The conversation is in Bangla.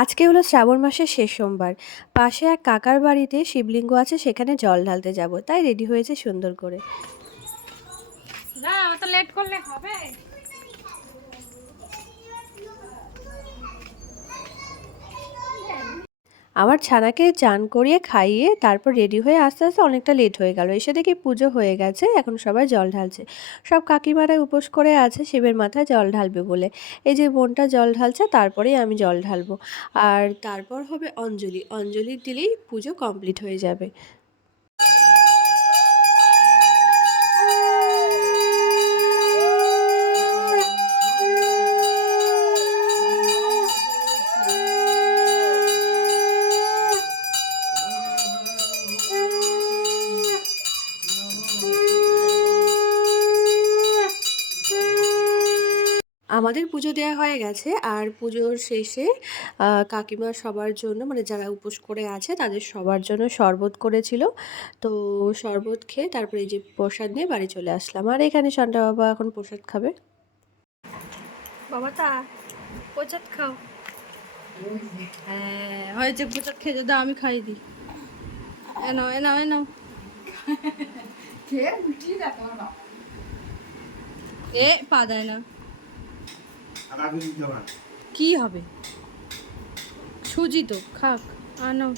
আজকে হলো শ্রাবণ মাসের শেষ সোমবার। পাশে এক কাকার বাড়িতে শিবলিঙ্গ আছে, সেখানে জল ঢালতে যাব, তাই রেডি হয়েছে সুন্দর করে। না অত লেট করলে হবে? আমার ছানাকে চান করিয়ে খাইয়ে তারপর রেডি হয়ে আস্তে আস্তে অনেকটা লেট হয়ে গেল। এসে দেখি পুজো হয়ে গেছে, এখন সবাই জল ঢালছে। সব কাকিমারা উপোস করে আছে শিবের মাথায় জল ঢালবে বলে। এই যে বোনটা জল ঢালছে, তারপরেই আমি জল ঢালবো। আর তারপর হবে অঞ্জলি, অঞ্জলি দিলেই পুজো কমপ্লিট হয়ে যাবে। আমাদের পুজো দেওয়া হয়ে গেছে, আর পুজোর শেষে কাকিমা সবার জন্য, মানে যারা উপোস করে আছে তাদের সবার জন্য শরবত করেছিল। তো শরবত খেয়ে তারপরে এই যে প্রসাদ নিয়ে বাড়ি চলে আসলাম, আর এখানে সন্ধ্যা বাবা এখন প্রসাদ খাবে। বাবা তা প্রসাদ খাও। হ্যাঁ হয়েছে, প্রসাদ খেয়ে দাও, আমি খাইয়ে দিই। এনাও এনাও এনাও। এ পা দেয় না, কি হবে? সুজি তো খাক, আনো।